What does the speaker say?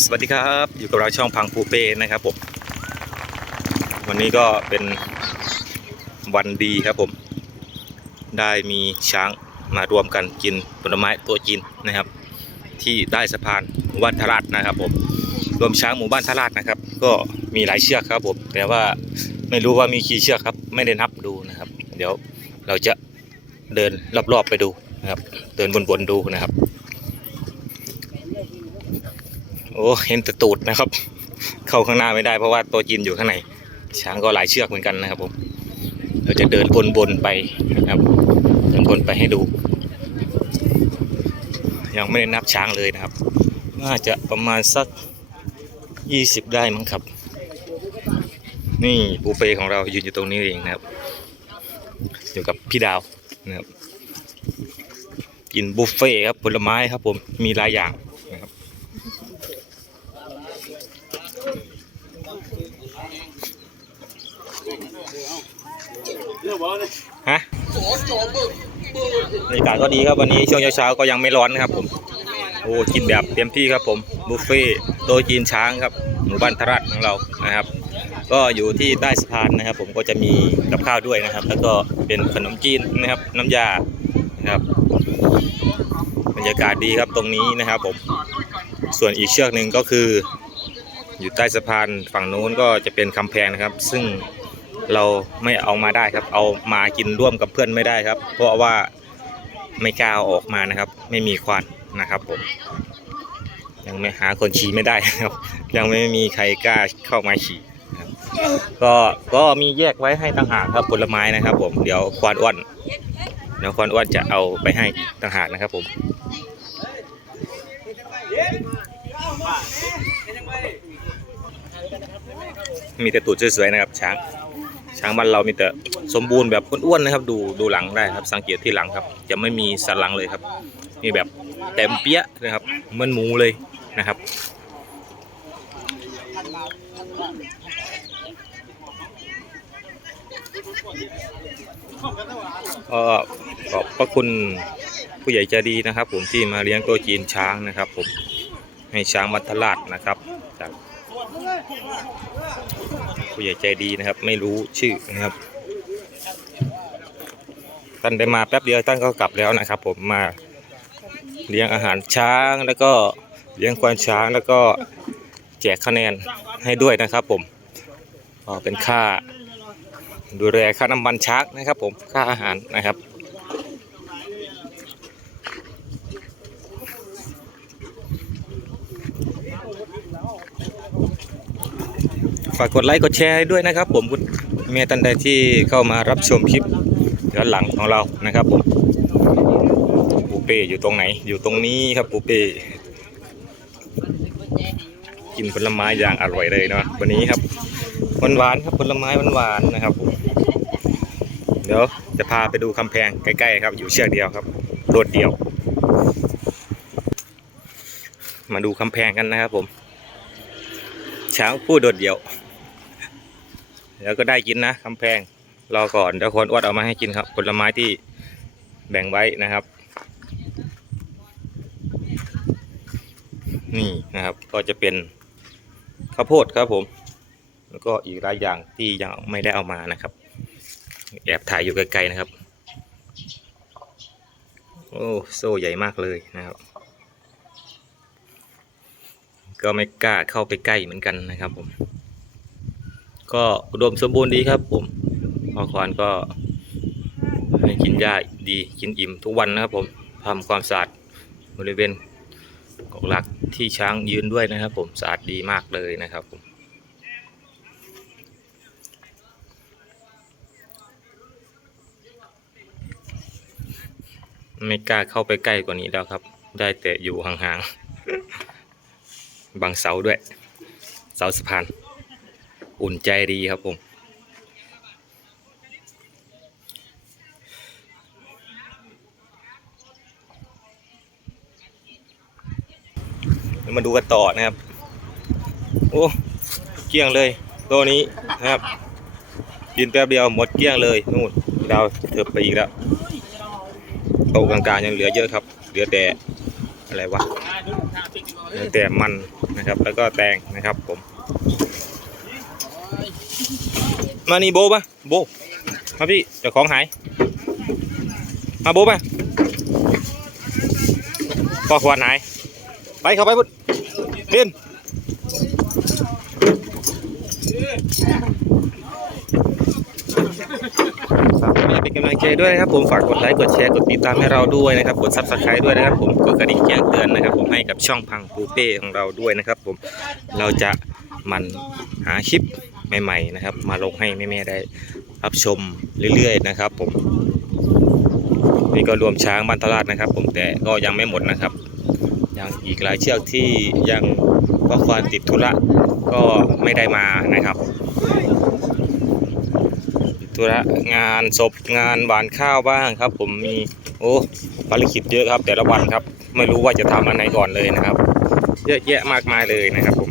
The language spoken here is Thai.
สวัสดีครับอยู่กับเราช่องพังปูเป้นะครับผมวันนี้ก็เป็นวันดีครับผม ได้มีช้างมารวมกันกินผลไม้ตัวจีนนะครับ ที่ใต้สะพานหมู่บ้านทาราดนะครับผมรวมช้างหมู่บ้านทาราดนะครับ ก็มีหลายเชือกครับผมแต่ว่าไม่รู้ว่ามีกี่เชือกครับ ไม่ได้นับดูนะครับ เดี๋ยวเราจะเดินรอบๆไปดูนะครับ เดินบนๆดูนะครับ โอ้เห็นแตะตูดนะครับ เข้าข้างหน้าไม่ได้เพราะว่าตัวจีนอยู่ข้างในช้างก็หลายเชือกเหมือนกันนะครับผม เราจะเดินบนๆไปนะครับเดินบนไปให้ดู ยังไม่ได้นับช้างเลยนะครับ น่าจะประมาณสักยี่สิบได้มั้งครับ นี่ปูเปของเรายืนอยู่ตรงนี้เองนะครับ อยู่กับพี่ดาวนะครับกินบุฟเฟ่ครับผลไม้ครับผมมีหลายอย่างนะครับ ฮะบรรยากาศก็ดีครับวันนี้ช่วงเช้าๆก็ยังไม่ร้อนนะครับผมโอ้กินแบบเต็มที่ครับผมบุฟเฟ่ต์โตจีนช้างครับหมู่บ้านทรัตของเรานะครับ ก็อยู่ที่ใต้สะพานนะครับ ผมก็จะมีกับข้าวด้วยนะครับ แล้วก็เป็นขนมจีนนะครับ น้ำยานะครับบรรยากาศดีครับตรงนี้นะครับผมส่วนอีกเชือกหนึ่งก็คือ อยู่ใต้สะพานฝั่งโน้นก็จะเป็นคำแพงนะครับ ซึ่ง เราไม่เอามาได้ครับ เอามากินร่วมกับเพื่อนไม่ได้ครับ เพราะว่าไม่กล้าออกมานะครับ ไม่มีควันนะครับผม ยังไม่หาคนฉี่ไม่ได้ครับ ยังไม่มีใครกล้าเข้ามาฉี่ก็ก็มีแยกไว้ให้ต่างหากครับผลไม้นะครับ ผมเดี๋ยวควานอ้วนเดี๋ยวควานอ้วนจะเอาไปให้ต่างหากนะครับผมมีแต่ตูดสวยๆนะครับช้าง ช้างบ้านเรามีแต่สมบูรณ์แบบอ้วนๆนะครับดูดูหลังได้ครับ สังเกตที่หลังครับ จะไม่มีสันหลังเลยครับมีแบบเต็มเปี้ยะนะครับมือนหมูเลยนะครับก็ขอบพระคุณผู้ใหญ่ใจดีนะครับ ผมที่มาเลี้ยงตัวจีนช้างนะครับ ผมให้ช้างมัทลาดนะครับจาก ผู้ใหญ่ใจดีนะครับ ไม่รู้ชื่อนะครับท่านได้มาแป๊บเดียวท่านก็กลับแล้วนะครับ ผมมาเลี้ยงอาหารช้างแล้วก็เลี้ยงควานช้างแล้วก็แจกคะแนนให้ด้วยนะครับผมเป็นค่าดูแลค่าน้ำมันช้างนะครับ ผมค่าอาหารนะครับากกดไลค์กดแชร์ด้วยนะครับ ผมคุณเมียตันใดที่เข้ามารับชมคลิปย้อนหลังของเรานะครับผมปูเป้อยู่ตรงไหน อยู่ตรงนี้ครับปูเป้กินผลไม้อย่างอร่อยเลยนะวันนี้ครับหวานๆครับผลไม้หวานๆนะครับผมเดี๋ยวจะพาไปดูคำแพงใกล้ๆครับอยู่เชือกเดียวครับโดดเดียว มาดูคำแพงกันนะครับผมช้างผู้โดดเดี่ยว แล้วก็ได้กินนะคำแพงรอก่อนเดี๋ยวคนอวดเอามาให้กินครับ ผลไม้ที่แบ่งไว้นะครับ นี่นะครับก็จะเป็นข้าวโพดครับผม แล้วก็อีกหลายอย่างที่ยังไม่ได้เอามานะครับ แอบถ่ายอยู่ไกลๆนะครับ โอ้โซ่ใหญ่มากเลยนะครับ ก็ไม่กล้าเข้าไปใกล้เหมือนกันนะครับผม ก็อุดมสมบูรณ์ดีครับ ผมพอควานก็ให้กินหญ้าดีกินอิ่มทุกวันนะครับผมทำความสะอาดบริเวณกอกหลักที่ช้างยืนด้วยนะครับ ผมสะอาดดีมากเลยนะครับผมไม่กล้าเข้าไปใกล้กว่านี้แล้วครับ ได้แต่อยู่ห่างๆ บางเสาด้วย เสาสะพาน อุ่นใจดีครับผม มาดูกันต่อนะครับ โอ้เกี้ยงเลย ตัวนี้นะครับกินแป๊บเดียวหมดเกี้ยงเลยนู่นดาวเถิบไปอีกแล้วโตกลางๆยังเหลือเยอะครับ เหลือแต่อะไรวะเหลือแต่มันนะครับ แล้วก็แตงนะครับผม มานี่โบมาโบมาพี่เจ้าของหาย มาโบมาพ่อควานหาย ไปเข้าไปพุทธเล่นเป็นกำลังใจด้วยนะครับผมฝากกดไลค์กดแชร์กดติดตามให้เราด้วยนะครับกดซับสไครต์ด้วยนะครับผมกดกระดิ่งแจ้งเตือนนะครับ ผมให้กับช่องพังปูเป้ของเราด้วยนะครับ ผมเราจะมันหาคลิป ใหม่ๆนะครับ มาลงให้แม่ๆได้รับชมเรื่อยๆนะครับ ผม นี่ก็รวมช้างบันทราชนะครับ ผมแต่ก็ยังไม่หมดนะครับ ยังอีกหลายเชือกที่ยังพ่อควานติดธุระก็ไม่ได้มานะครับธุระงานศพงานหวานข้าวบ้างครับ ผมมีโอ้ภารกิจเยอะครับ แต่ละวันครับ ไม่รู้ว่าจะทำอันไหนก่อนเลยนะครับ เยอะแยะมากมายเลยนะครับผม